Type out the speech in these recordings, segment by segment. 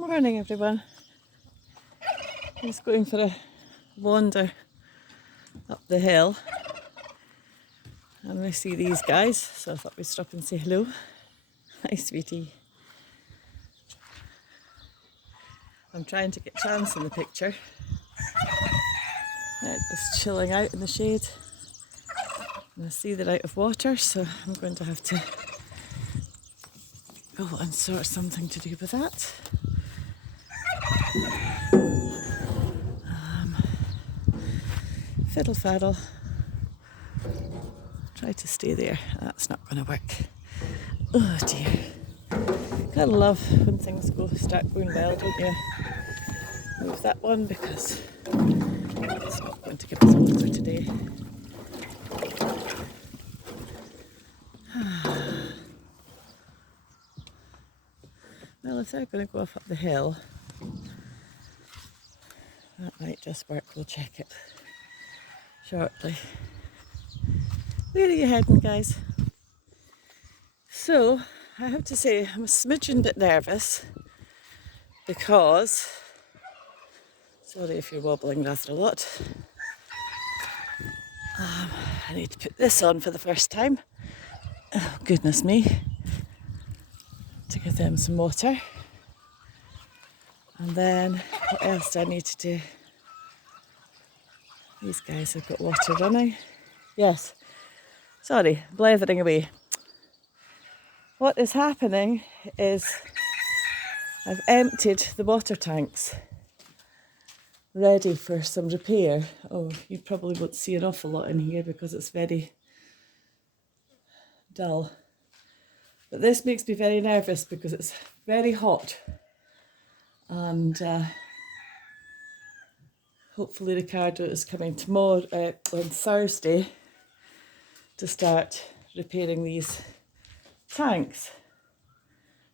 Morning everyone. Just going for a wander up the hill and we see these guys, so I thought we'd stop and say hello. Hi sweetie. I'm trying to get Chance in the picture. They're just chilling out in the shade and I see they're out of water, so I'm going to have to go and sort something to do with that. Fiddle faddle. Try to stay there. That's not going to work. Oh dear. Gotta love when things start going well, don't you? Move that one because it's not going to give us all for today. Well, if they're going to go off up the hill, that might just work. We'll check it shortly. Where are you heading, guys? So, I have to say, I'm a smidgen bit nervous because, sorry if you're wobbling rather a lot, I need to put this on for the first time. Oh, goodness me. To give them some water. And then, what else do I need to do? These guys have got water running. Yes. Sorry, blethering away. What is happening is I've emptied the water tanks ready for some repair. Oh, you probably won't see an awful lot in here because it's very dull. But this makes me very nervous because it's very hot. And hopefully Ricardo is coming tomorrow, on Thursday, to start repairing these tanks.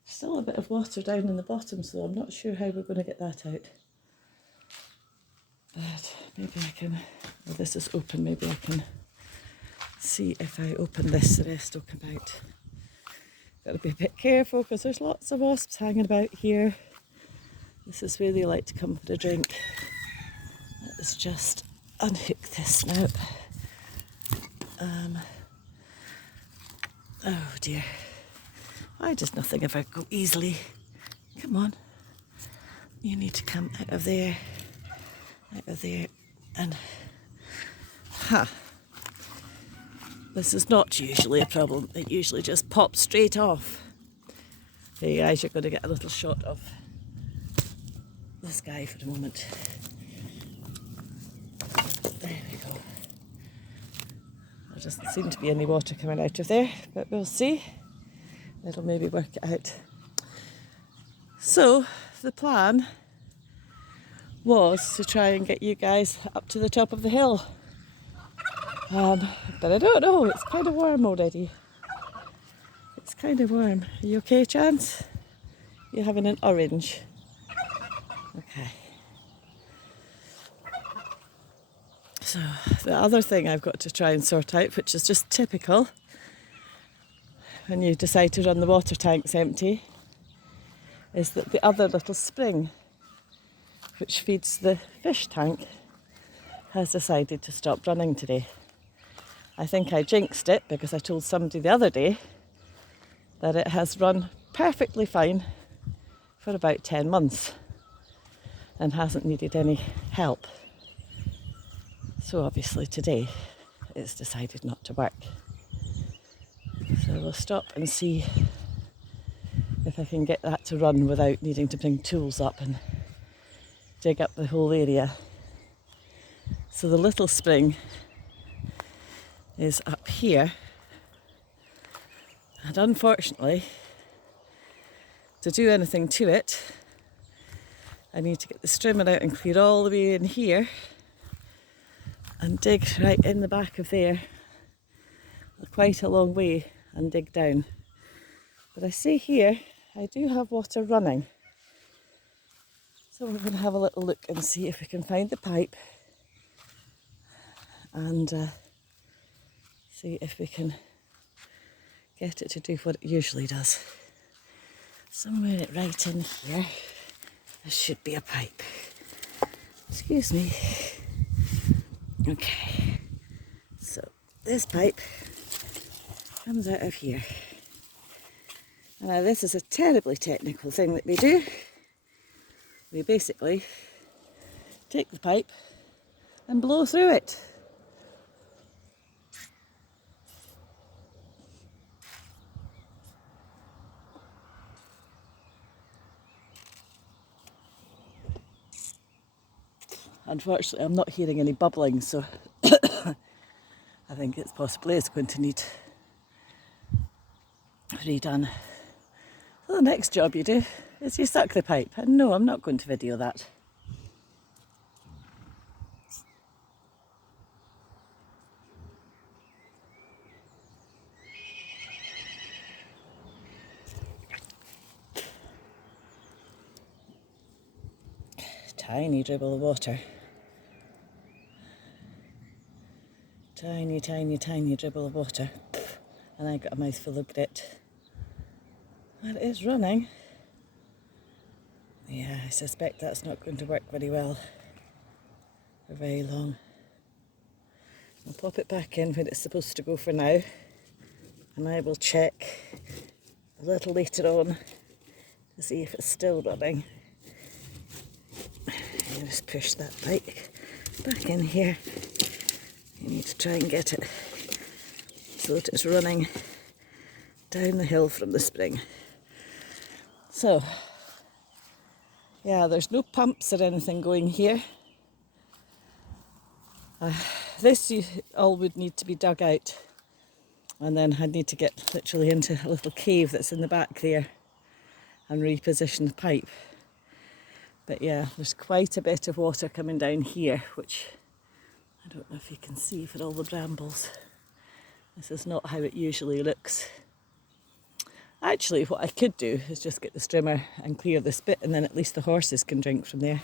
Still a bit of water down in the bottom, so I'm not sure how we're going to get that out. But maybe I can, well, this is open, maybe I can see if I open this, the rest will come out. Got to be a bit careful because there's lots of wasps hanging about here. This is where they like to come for a drink. Let's just unhook this now. Oh dear. Why does nothing ever go easily? Come on. You need to come out of there, and this is not usually a problem. It usually just pops straight off. Hey guys, you're going to get a little shot of this guy for a moment. There we go. There doesn't seem to be any water coming out of there, but we'll see. It'll maybe work it out. So, the plan was to try and get you guys up to the top of the hill. But I don't know, it's kind of warm already. It's kind of warm. Are you okay, Chance? You're having an orange. Okay. So the other thing I've got to try and sort out, which is just typical when you decide to run the water tanks empty, is that the other little spring, which feeds the fish tank, has decided to stop running today. I think I jinxed it because I told somebody the other day that it has run perfectly fine for about 10 months and hasn't needed any help. So obviously today it's decided not to work. So we'll stop and see if I can get that to run without needing to bring tools up and dig up the whole area. So the little spring is up here, and unfortunately, to do anything to it, I need to get the strimmer out and clear all the way in here and dig right in the back of there, quite a long way, and dig down. But I see here, I do have water running. So we're going to have a little look and see if we can find the pipe and see if we can get it to do what it usually does. Somewhere right in here. This should be a pipe. Excuse me. Okay, so this pipe comes out of here. Now this is a terribly technical thing that we do. We basically take the pipe and blow through it. Unfortunately, I'm not hearing any bubbling, so I think it's possibly going to need redone. So the next job you do is you suck the pipe. And no, I'm not going to video that. Tiny dribble of water. Tiny, tiny, tiny dribble of water. And I got a mouthful of grit. And it is running. Yeah, I suspect that's not going to work very well for very long. I'll pop it back in where it's supposed to go for now. And I will check a little later on to see if it's still running. I'll just push that pipe back in here. You need to try and get it so that it's running down the hill from the spring. So, yeah, there's no pumps or anything going here. This all would need to be dug out, and then I'd need to get literally into a little cave that's in the back there and reposition the pipe. But yeah, there's quite a bit of water coming down here, which I don't know if you can see for all the brambles. This is not how it usually looks. Actually, what I could do is just get the strimmer and clear this bit, and then at least the horses can drink from there.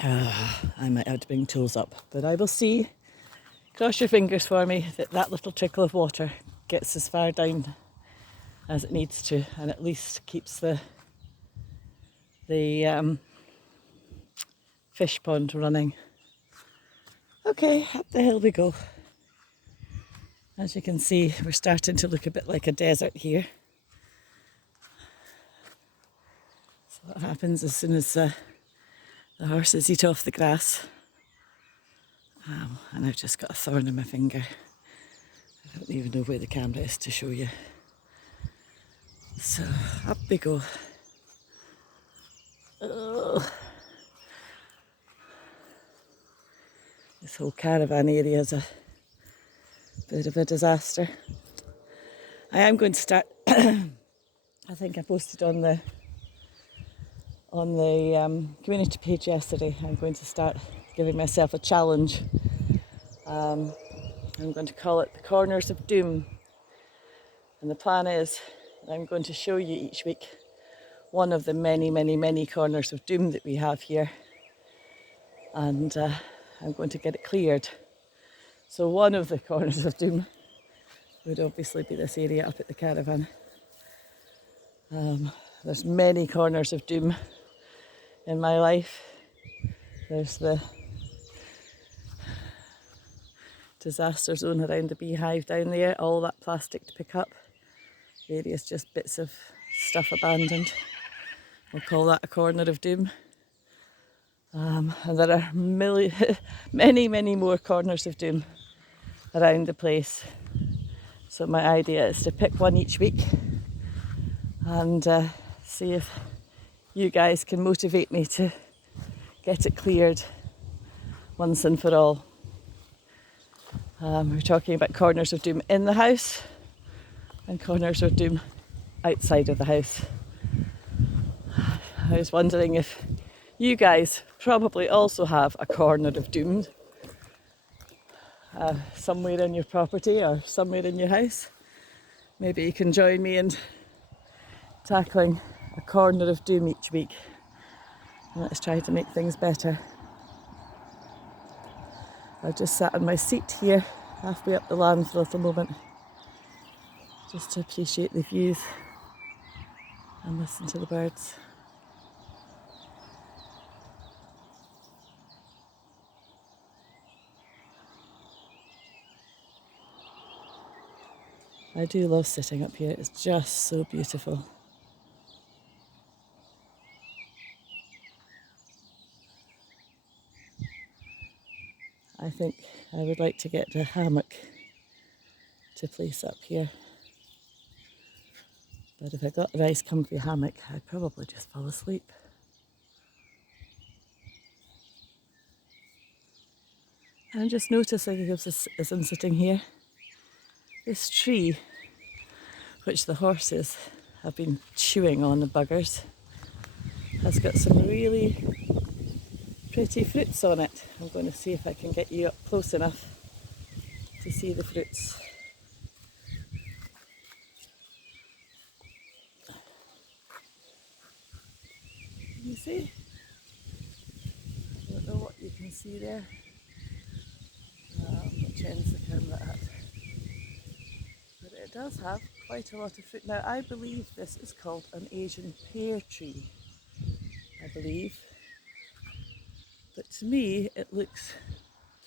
I might have to bring tools up, but I will see. Cross your fingers for me that that little trickle of water gets as far down as it needs to, and at least keeps the fish pond running. Okay, up the hill we go. As you can see, we're starting to look a bit like a desert here. So what happens as soon as the horses eat off the grass. And I've just got a thorn in my finger. I don't even know where the camera is to show you. So up we go. Oh. This whole caravan area is a bit of a disaster. I am going to start. I think I posted on the community page yesterday. I'm going to start giving myself a challenge. I'm going to call it the Corners of Doom, and the plan is that I'm going to show you each week one of the many, many, many corners of doom that we have here, and I'm going to get it cleared. So one of the corners of doom would obviously be this area up at the caravan. There's many corners of doom in my life. There's the disaster zone around the beehive down there, all that plastic to pick up, various just bits of stuff abandoned. We'll call that a corner of doom. And there are many, many more corners of doom around the place. So my idea is to pick one each week and see if you guys can motivate me to get it cleared once and for all. We're talking about corners of doom in the house and corners of doom outside of the house. I was wondering if you guys probably also have a corner of doom somewhere in your property or somewhere in your house. Maybe you can join me in tackling a corner of doom each week. Let's try to make things better. I've just sat on my seat here, halfway up the land for a little moment, just to appreciate the views and listen to the birds. I do love sitting up here. It's just so beautiful. I think I would like to get a hammock to place up here. But if I got a nice comfy hammock, I'd probably just fall asleep. I'm just noticing as I'm sitting here, this tree, which the horses have been chewing on, the buggers, has got some really pretty fruits on it. I'm going to see if I can get you up close enough to see the fruits. Can you see? I don't know what you can see there. I'm not change the camera at. But it does have quite a lot of fruit. Now I believe this is called an Asian pear tree. I believe. But to me it looks,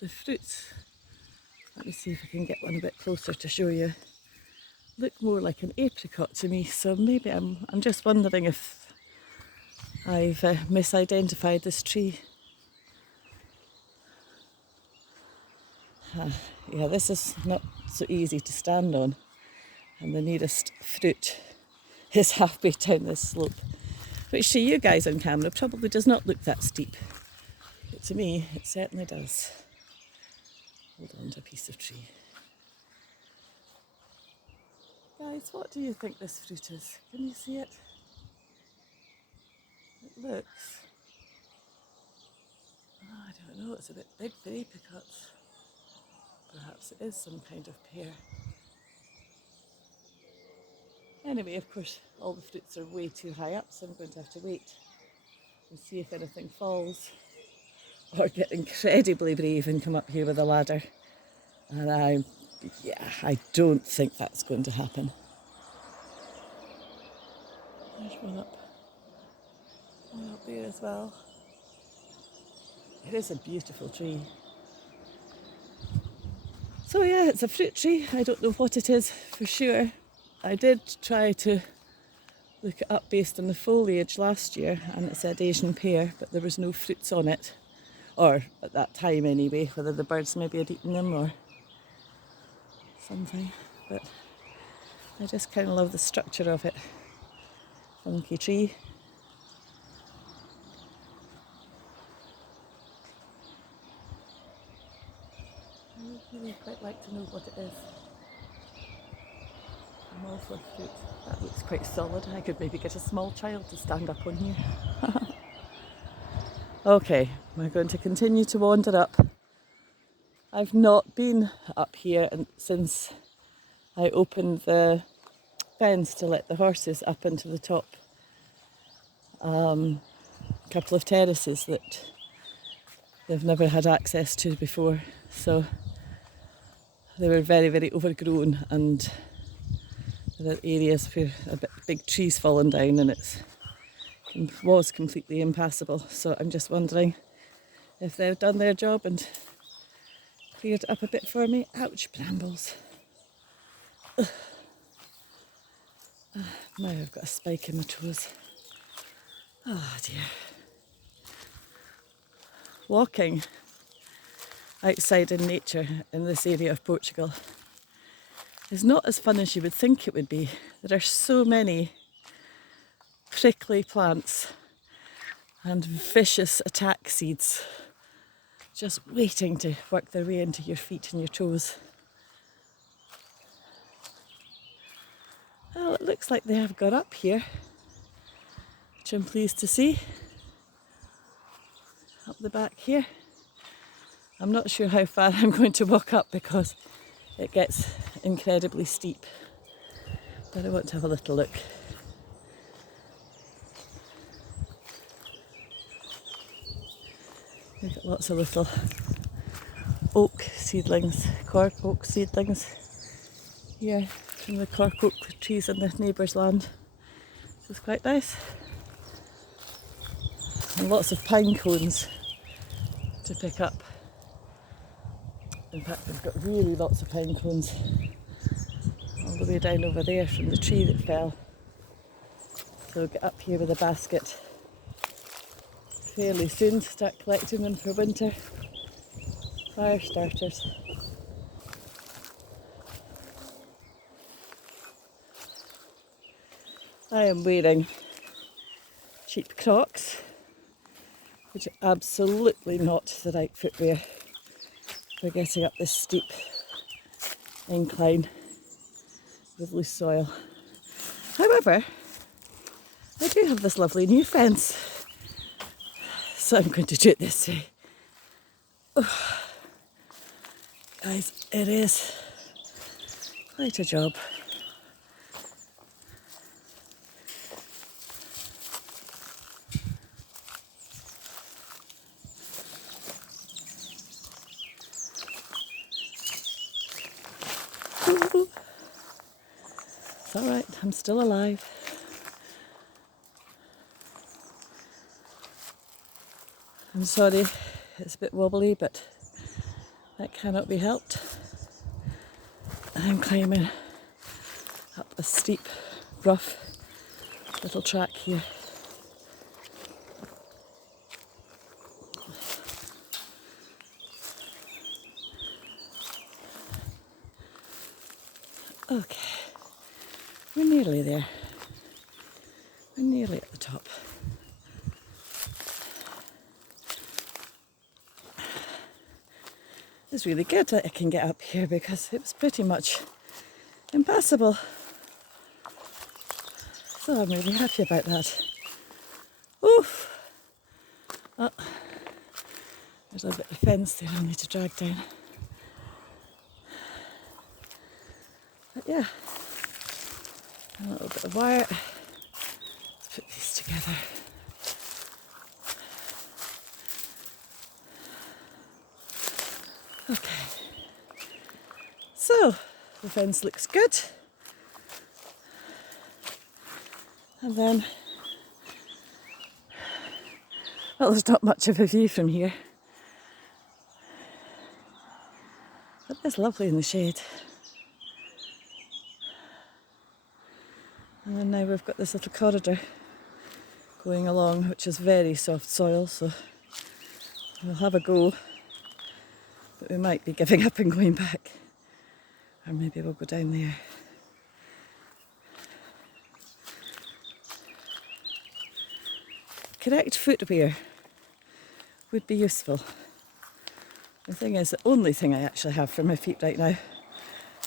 the fruits, let me see if I can get one a bit closer to show you, look more like an apricot to me. So maybe I'm just wondering if I've misidentified this tree. Yeah, this is not so easy to stand on, and the nearest fruit is halfway down this slope, which to you guys on camera probably does not look that steep, but to me it certainly does. Hold on to a piece of tree. Guys, what do you think this fruit is? Can you see it? It looks, I don't know, it's a bit big for apricots. Perhaps it is some kind of pear. Anyway, of course, all the fruits are way too high up, so I'm going to have to wait and see if anything falls, or get incredibly brave and come up here with a ladder. And I don't think that's going to happen. There's one up there as well. It is a beautiful tree. So yeah, it's a fruit tree. I don't know what it is for sure. I did try to look it up based on the foliage last year, and it said Asian pear, but there was no fruits on it. Or at that time anyway, whether the birds maybe had eaten them or something. But I just kind of love the structure of it. Funky tree. I would really quite like to know what it is. I'm all for fruit. That looks quite solid. I could maybe get a small child to stand up on here. Okay, we're going to continue to wander up. I've not been up here since I opened the fence to let the horses up into the top couple of terraces that they've never had access to before. So they were very, very overgrown, and there are areas where big trees fallen down and it was completely impassable. So I'm just wondering if they've done their job and cleared it up a bit for me. Ouch, brambles. Now I've got a spike in my toes. Oh dear. Walking outside in nature in this area of Portugal is not as fun as you would think it would be. There are so many prickly plants and vicious attack seeds just waiting to work their way into your feet and your toes. Well, it looks like they have got up here, which I'm pleased to see. Up the back here. I'm not sure how far I'm going to walk up because it gets incredibly steep, but I want to have a little look. We've got lots of little oak seedlings, cork oak seedlings here from the cork oak trees in the neighbour's land. This is quite nice. And lots of pine cones to pick up. In fact, we've got really lots of pine cones all the way down over there from the tree that fell. So we'll get up here with a basket fairly soon to start collecting them for winter fire starters. I am wearing cheap crocs, which are absolutely not the right footwear for getting up this steep incline with loose soil. However, I do have this lovely new fence, so I'm going to do it this way. Oh, guys, it is quite a job. It's alright, I'm still alive. I'm sorry, it's a bit wobbly, but that cannot be helped. I'm climbing up a steep, rough little track here. Okay, we're nearly there. We're nearly at the top. It's really good that I can get up here because it was pretty much impassable. So I'm really happy about that. Oof! Oh, there's a bit of fence there I'll need to drag down. But yeah, a little bit of wire. Let's put these together. Okay, so the fence looks good, and then, well, there's not much of a view from here, but it's lovely in the shade. And then now we've got this little corridor going along, which is very soft soil, so we'll have a go. But we might be giving up and going back. Or maybe we'll go down there. Correct footwear would be useful. The thing is, the only thing I actually have for my feet right now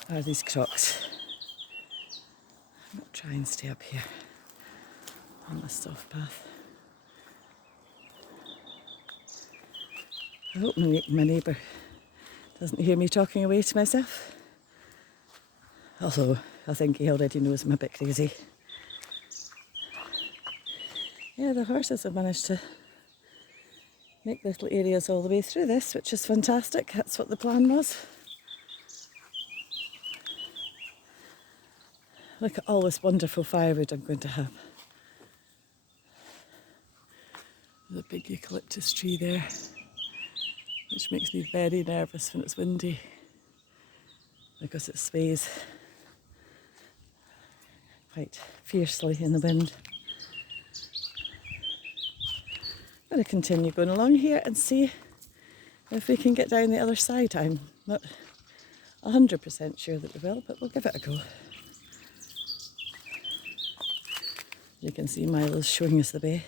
are these crocs. I'll try and stay up here on this soft path. I hope my neighbour doesn't hear me talking away to myself. Although I think he already knows I'm a bit crazy. Yeah, the horses have managed to make little areas all the way through this, which is fantastic. That's what the plan was. Look at all this wonderful firewood I'm going to have. There's a big eucalyptus tree there, which makes me very nervous when it's windy because it sways quite fiercely in the wind. I'm going to continue going along here and see if we can get down the other side. I'm not 100% sure that we will, but we'll give it a go. You can see Milo's showing us the bay.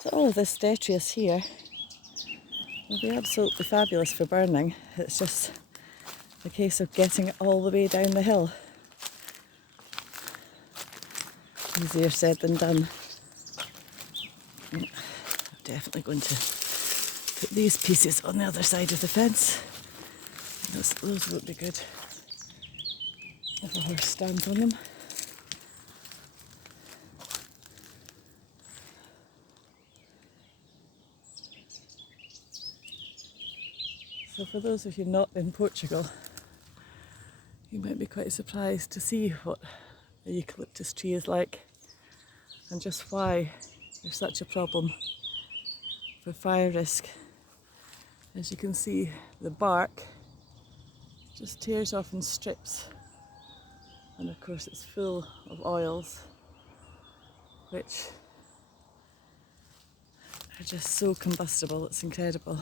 So all of this detritus here will be absolutely fabulous for burning. It's just a case of getting it all the way down the hill. Easier said than done. I'm definitely going to put these pieces on the other side of the fence. Those won't be good if a horse stands on them. So for those of you not in Portugal, you might be quite surprised to see what a eucalyptus tree is like and just why there's such a problem for fire risk. As you can see, the bark just tears off in strips, and of course it's full of oils which are just so combustible, it's incredible.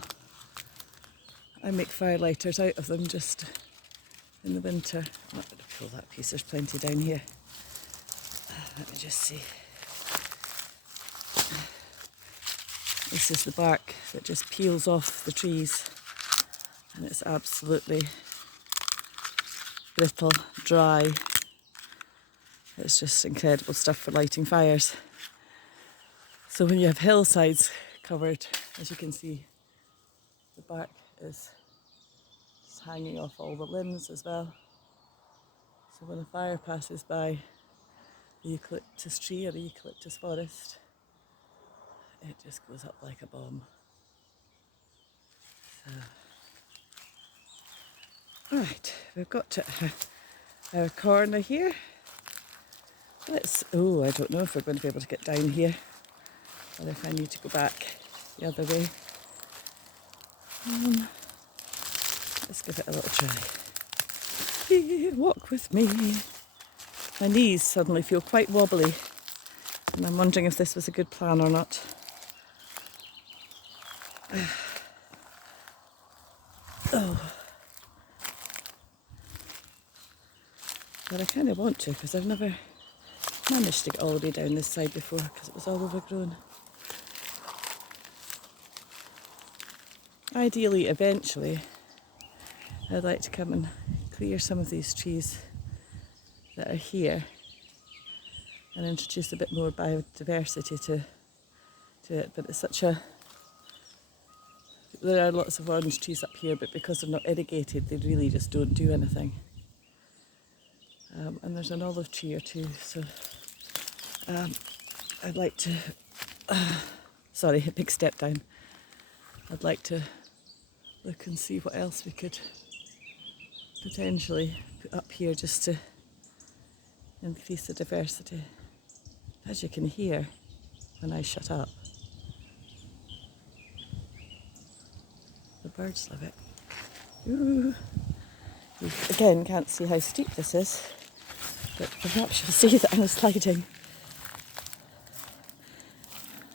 I make fire lighters out of them just in the winter. I'm not going to pull that piece, there's plenty down here. Let me just see. This is the bark that just peels off the trees, and it's absolutely brittle, dry. It's just incredible stuff for lighting fires. So when you have hillsides covered, as you can see, the bark is just hanging off all the limbs as well. So when a fire passes by the eucalyptus tree or the eucalyptus forest, it just goes up like a bomb. So, right, we've got to our corner here. I don't know if we're going to be able to get down here, or if I need to go back the other way. Let's give it a little try. Walk with me. My knees suddenly feel quite wobbly, and I'm wondering if this was a good plan or not. But I kind of want to, because I've never managed to get all the way down this side before, because it was all overgrown. Ideally, eventually, I'd like to come and clear some of these trees that are here and introduce a bit more biodiversity to it. But it's there are lots of orange trees up here, but because they're not irrigated, they really just don't do anything. And there's an olive tree or two, so I'd like to, sorry, a big step down. I'd like to look and see what else we could potentially put up here just to increase the diversity. As you can hear when I shut up, the birds love it. Ooh. You again can't see how steep this is, but perhaps you'll see that I'm sliding.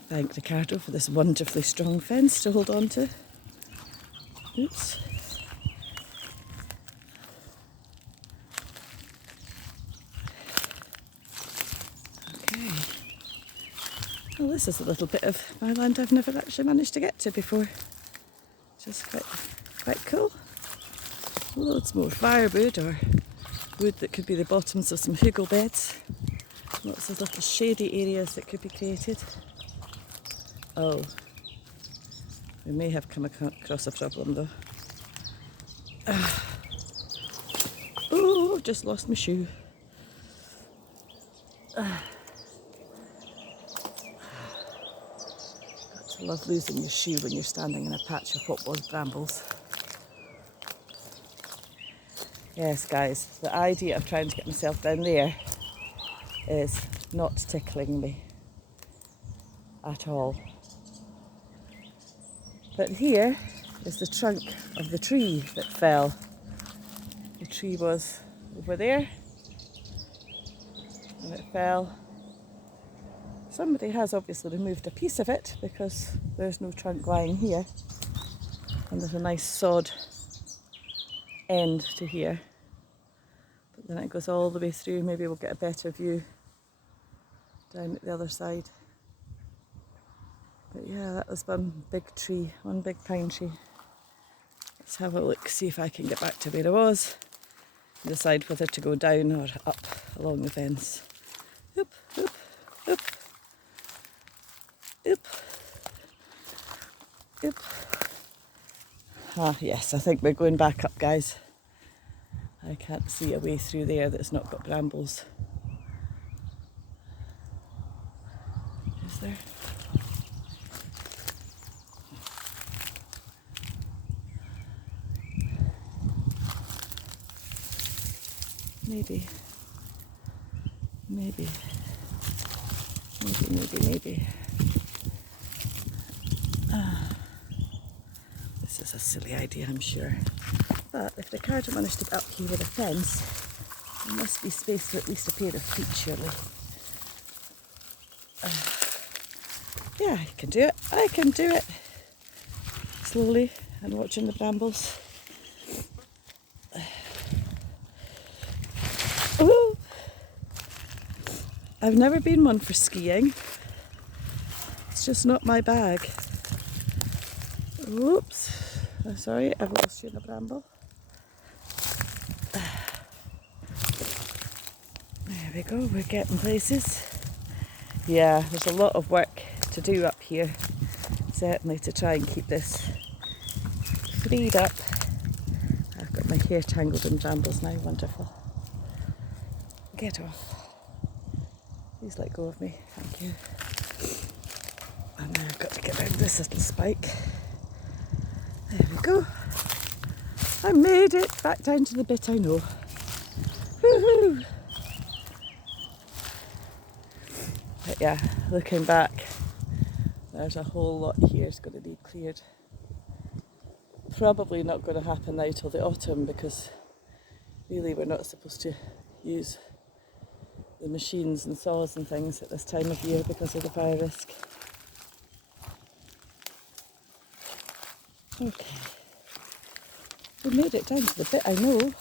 Thank Ricardo for this wonderfully strong fence to hold on to. Oops. Okay. Well, this is a little bit of my land I've never actually managed to get to before. Just quite cool. Loads more firewood or wood that could be the bottoms of some hugel beds. Lots of little shady areas that could be created. Oh, we may have come across a problem though. Oh, just lost my shoe. Got to love losing your shoe when you're standing in a patch of what was brambles. Yes, guys, the idea of trying to get myself down there is not tickling me at all. But here is the trunk of the tree that fell. The tree was over there and it fell. Somebody has obviously removed a piece of it because there's no trunk lying here, and there's a nice sod end to here. But then it goes all the way through. Maybe we'll get a better view down at the other side. But yeah, that was one big tree, one big pine tree. Let's have a look, see if I can get back to where I was and decide whether to go down or up along the fence. Oop, oop, oop, oop, oop. Ah, yes, I think we're going back up, guys. I can't see a way through there that's not got brambles. Is there? Maybe. This is a silly idea, I'm sure. But if the car managed to get up here with a fence, there must be space for at least a pair of feet, surely. Yeah, I can do it. I can do it. Slowly and watching the brambles. Ooh. I've never been one for skiing. It's just not my bag. Oops. Oh, sorry, I've lost you in a bramble. There we go, we're getting places. Yeah, there's a lot of work to do up here. Certainly to try and keep this freed up. I've got my hair tangled in brambles now, wonderful. Get off. Please let go of me, thank you. And now I've got to get around this little spike. There we go. I made it back down to the bit I know. Woohoo! But yeah, looking back, there's a whole lot here that's going to need cleared. Probably not going to happen now till the autumn because really we're not supposed to use the machines and saws and things at this time of year because of the fire risk. Okay, we made it down to the bit I know.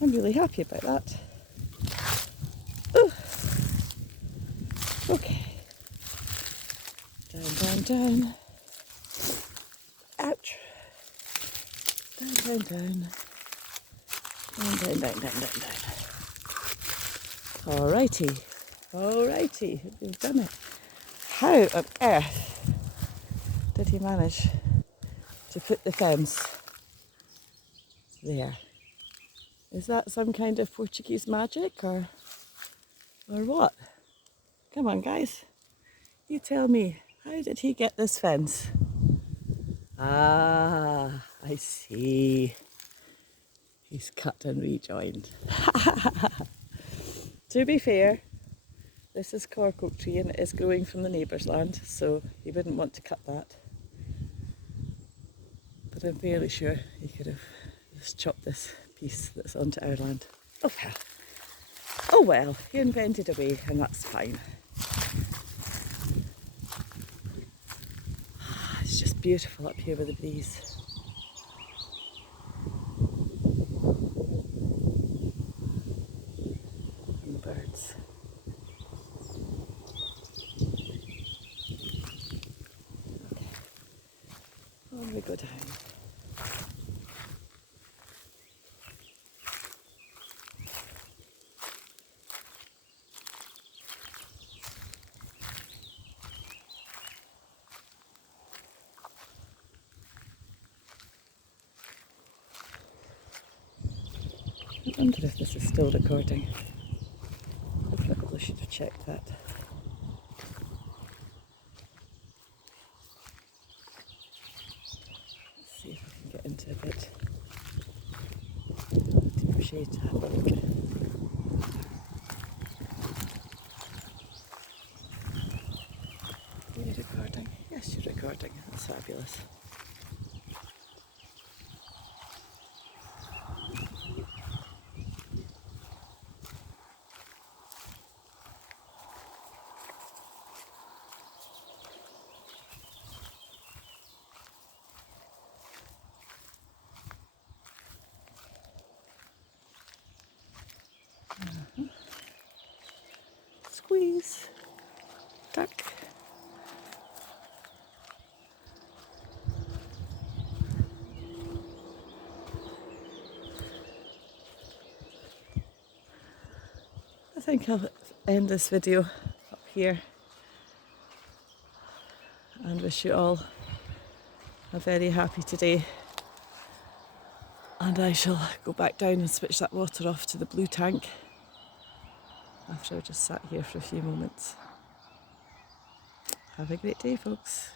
I'm really happy about that. Ooh. Okay, down. Ouch. Down. Alrighty, we've done it. How on earth did he manage to put the fence there? Is that some kind of Portuguese magic or what? Come on guys, you tell me, how did he get this fence? Ah, I see. He's cut and rejoined. To be fair, this is cork oak tree and it is growing from the neighbour's land, so he wouldn't want to cut that. But I'm fairly sure he could have just chopped this piece that's onto our land. Oh well, he invented a way and that's fine. It's just beautiful up here with the breeze. And the birds. Okay, on we go down. I wonder if this is still recording. I probably should have checked that. Let's see if I can get into a bit deeper shade to have a look. Are you recording? Yes, you're recording. That's fabulous. Squeeze. Tuck. I think I'll end this video up here and wish you all a very happy day. And I shall go back down and switch that water off to the blue tank after I've just sat here for a few moments. Have a great day, folks.